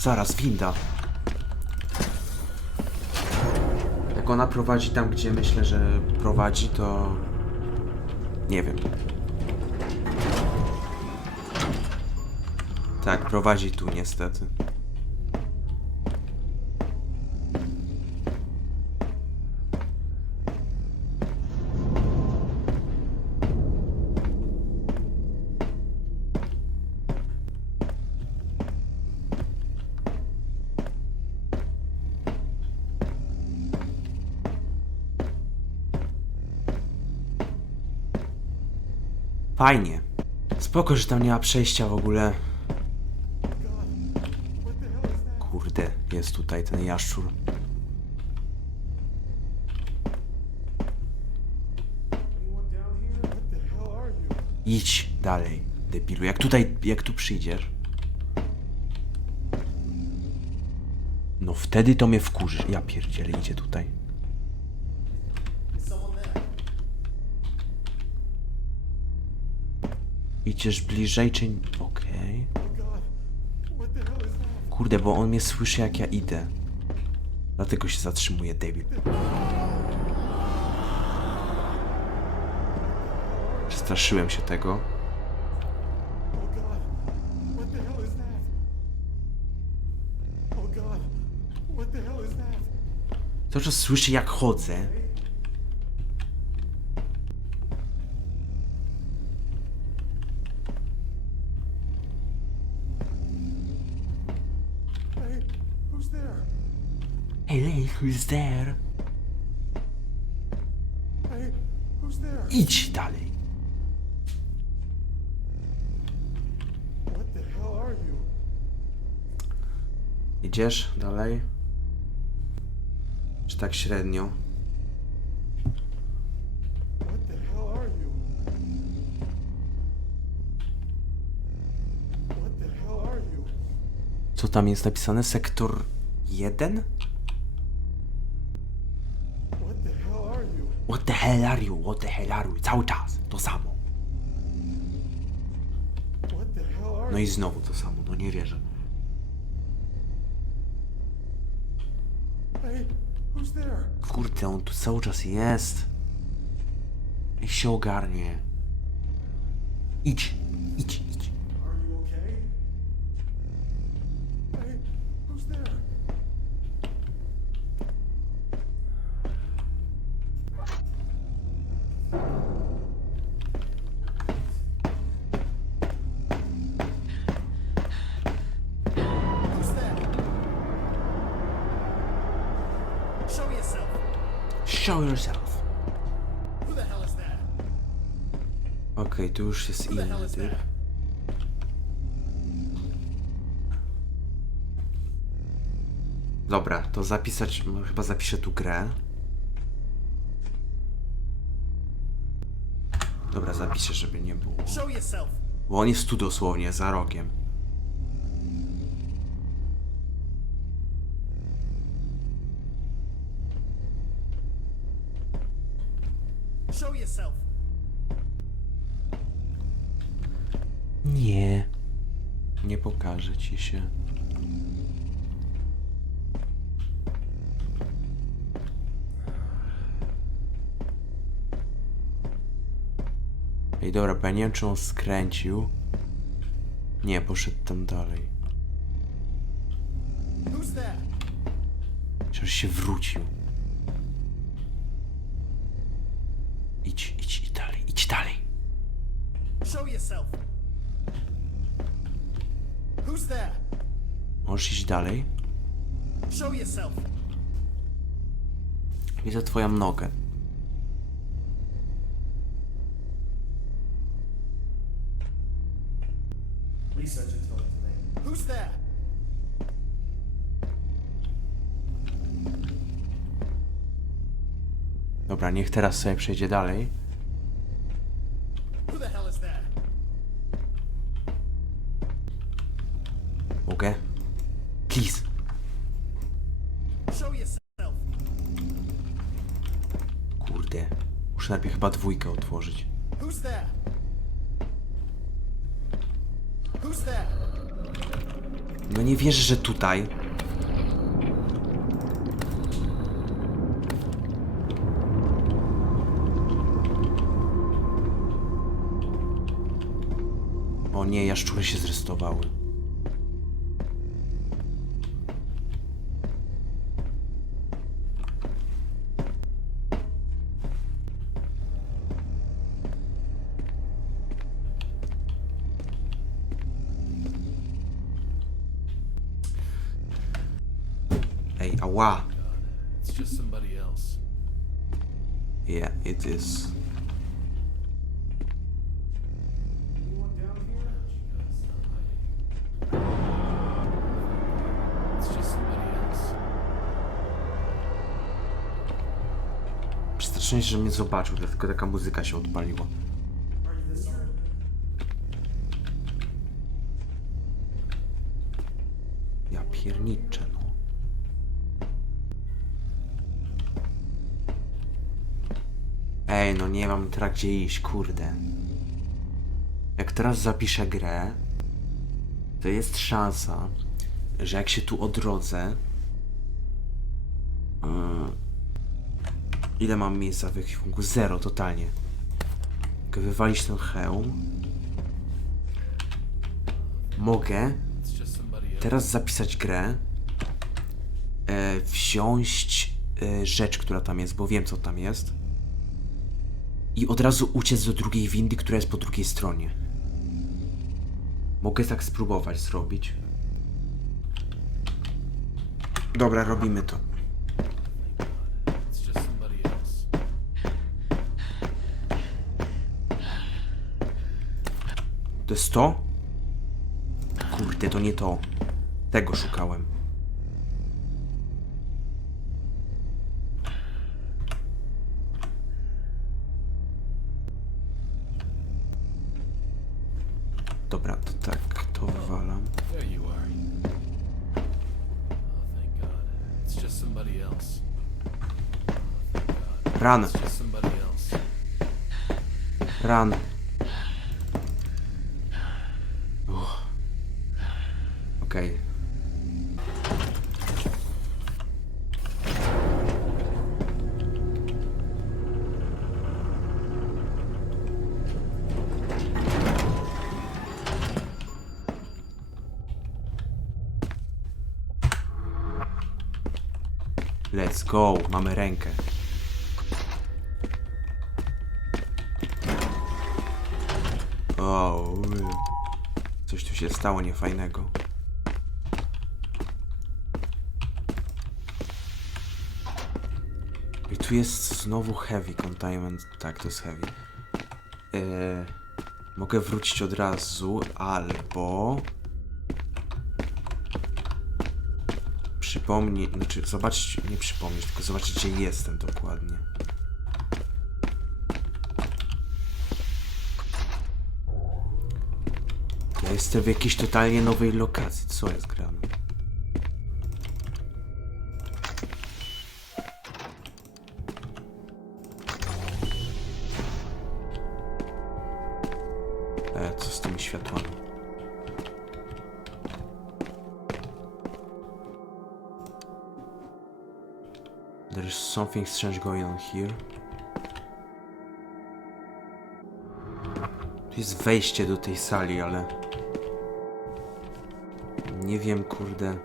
Zaraz, winda. Jak ona prowadzi tam, gdzie myślę, że prowadzi, to... Nie wiem. Tak, prowadzi tu niestety. Fajnie. Spoko, że tam nie ma przejścia w ogóle. Kurde, jest tutaj ten jaszczur. Idź dalej, debilu. Jak tutaj, jak tu przyjdziesz. No wtedy to mnie wkurzy. Ja pierdzielę, idzie tutaj. Idziesz bliżej, czy... Okej. Kurde, bo on mnie słyszy jak ja idę. Dlatego się zatrzymuje, debil. Przestraszyłem się tego. Cały czas słyszę jak chodzę. Hey, who's there? Hey, who's there? Hey, who's there? Idź dalej. What the hell are you? Idziesz dalej? Czy tak średnio? What the hell are you? What the hell are you? Co tam jest napisane? Sektor 1? You? What the you? Cały czas to samo. No i znowu to samo, no nie wierzę. Kurde, on tu cały czas jest. Niech się ogarnie. Idź, idź, Show yourself. Who the hell is that? Okej, tu już jest Who the hell inny is typ. Dobra, to zapisać, no, chyba zapiszę tu grę. Dobra, zapiszę, żeby nie było. Bo on jest tu dosłownie, za rogiem. Ci się. Ej, dobra, bo ja nie wiem, czy on skręcił. Nie, poszedł tam dalej. Chociaż się wrócił. Idź, idź, idź dalej, idź dalej. Show yourself. Who's there? Możesz iść dalej. Widzę twoją nogę. Dobra, niech teraz sobie przejdzie dalej. Chyba dwójkę otworzyć. Who's there? Who's there? No nie wierzę, że tutaj. O nie, jaszczury się zrestowały. Ej, ała. It's just somebody else. Yeah, it is. Się, że mnie zobaczył, dlatego taka muzyka się odpaliła. Ja pierniczę, no. Ej, no nie mam teraz gdzie iść, kurde. Jak teraz zapiszę grę, to jest szansa, że jak się tu odrodzę... Yy, ile mam miejsca w ekwipunku? Zero, totalnie. Mogę wywalić ten hełm. Mogę teraz zapisać grę, e, wziąć e, rzecz, która tam jest, bo wiem co tam jest i od razu uciec do drugiej windy, która jest po drugiej stronie. Mogę tak spróbować zrobić. Dobra, robimy to. To jest to? Kurde, to nie to. Tego szukałem. Dobra, to tak, to wywalam. There you are. Oh, thank God. It's just somebody else. Thank God. Run, It's just somebody else. run. Let's go, mamy rękę. O, coś tu się stało niefajnego. I tu jest znowu heavy containment. Tak, to jest heavy. Eee, mogę wrócić od razu, albo przypomnij, znaczy zobaczyć, nie przypomnieć, tylko zobaczyć gdzie jestem dokładnie. Ja jestem w jakiejś totalnie nowej lokacji. Co jest grane? There's something strange going on here. Tu jest wejście do tej sali, ale... Nie wiem, kurde.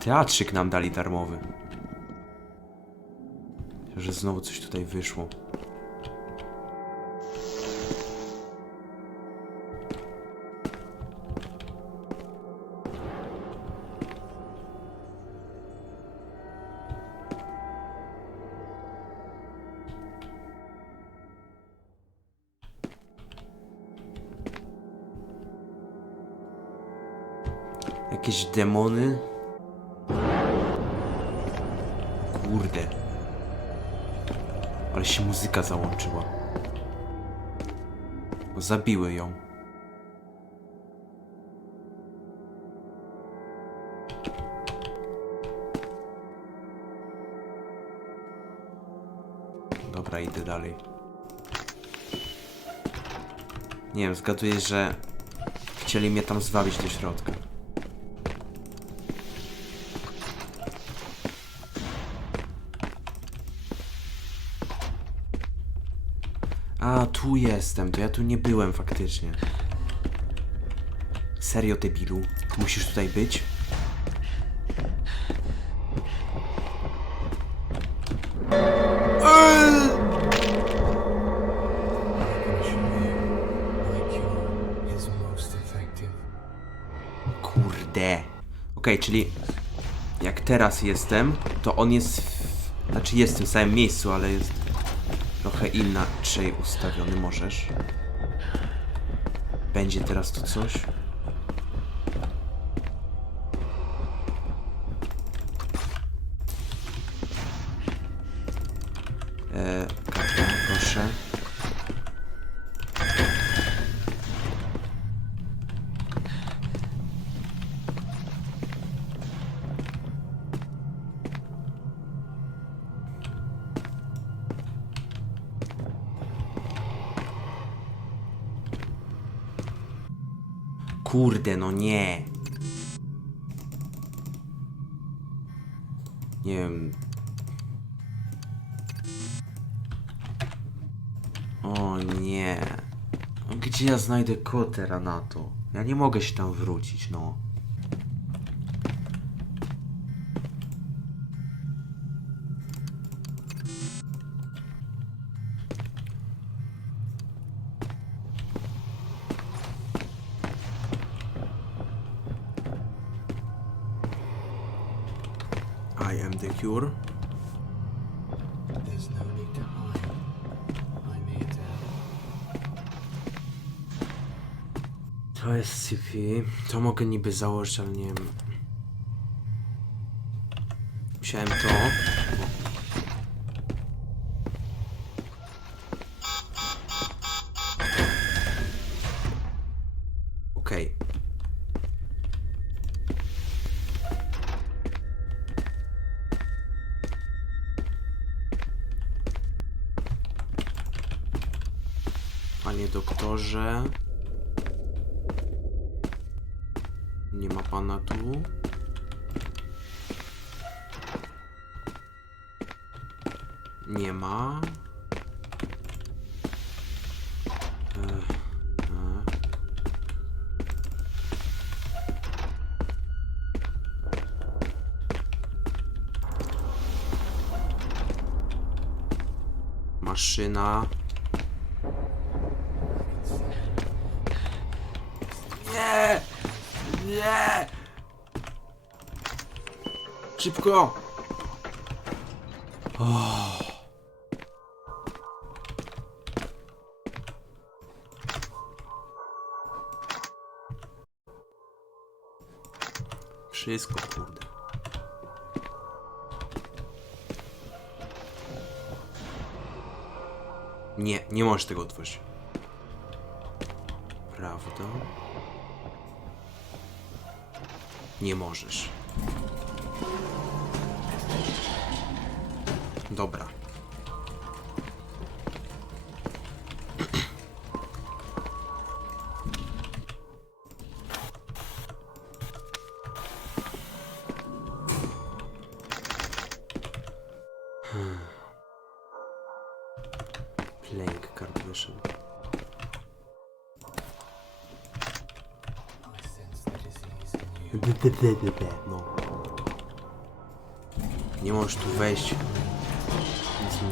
Teatrzyk nam dali darmowy. Że znowu coś tutaj wyszło. Jakieś demony? Kurde. Ale się muzyka załączyła. Bo zabiły ją. Dobra, idę dalej. Nie wiem, zgaduję, że chcieli mnie tam zwalić do środka. Tu jestem, to ja tu nie byłem faktycznie. Serio, debilu? Musisz tutaj być? Kurde. Okej, czyli jak teraz jestem, to on jest w... Znaczy jest w tym samym miejscu, ale jest trochę inaczej ustawiony. Możesz. Będzie teraz tu coś? Eee, proszę. Kurde, no nie. Nie wiem. O nie. Gdzie ja znajdę kotera na to? Ja nie mogę się tam wrócić, no. No to jest sci-fi. To mogę niby założyć, ale nie wiem. Musiałem to. Doktorze. Nie ma pana tu. Nie ma. Ech. Maszyna. Szybko! Oh. Wszystko, kurde. Nie, nie możesz tego otworzyć. Prawda? Nie możesz. Dobra. Hmm. Playing card wyszedł. I sense the disease in you. No. Nie możesz tu wejść.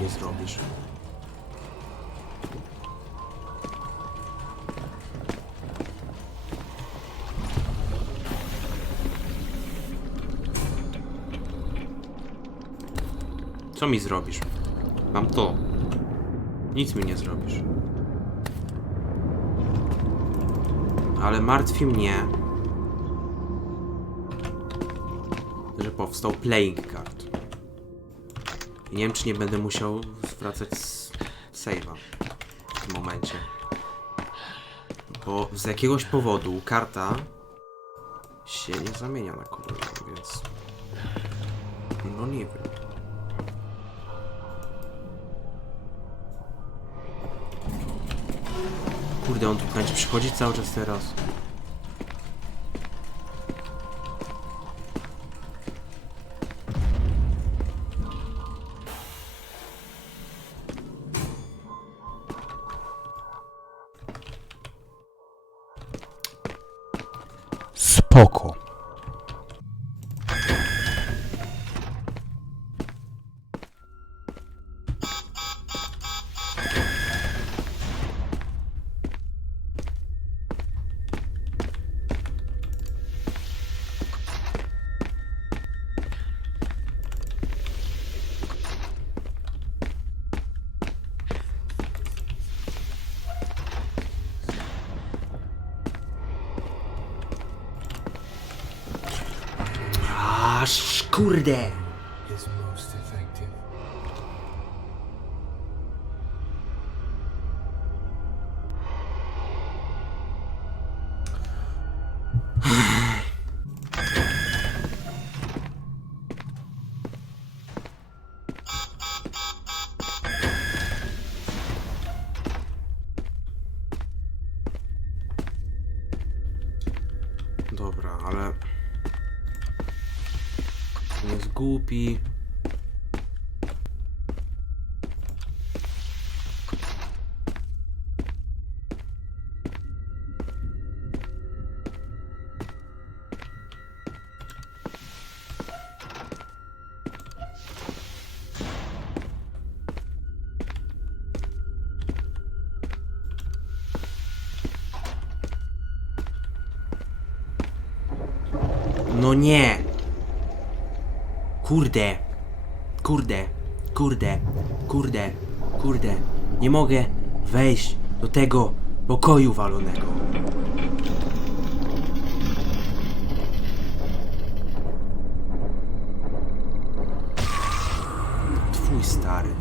Nie zrobisz. Co mi zrobisz? Mam to. Nic mi nie zrobisz. Ale martwi mnie, że powstał playing card. Nie wiem, czy nie będę musiał zwracać z save'a w tym momencie. Bo z jakiegoś powodu karta się nie zamienia na kolorze, więc... No nie wiem. Kurde, on tu będzie przychodzić cały czas teraz. Is most effective. Dobra, ale... Jest głupi. No nie! Kurde! Kurde! Kurde! Kurde! Kurde! Nie mogę wejść do tego pokoju walonego. Twój stary.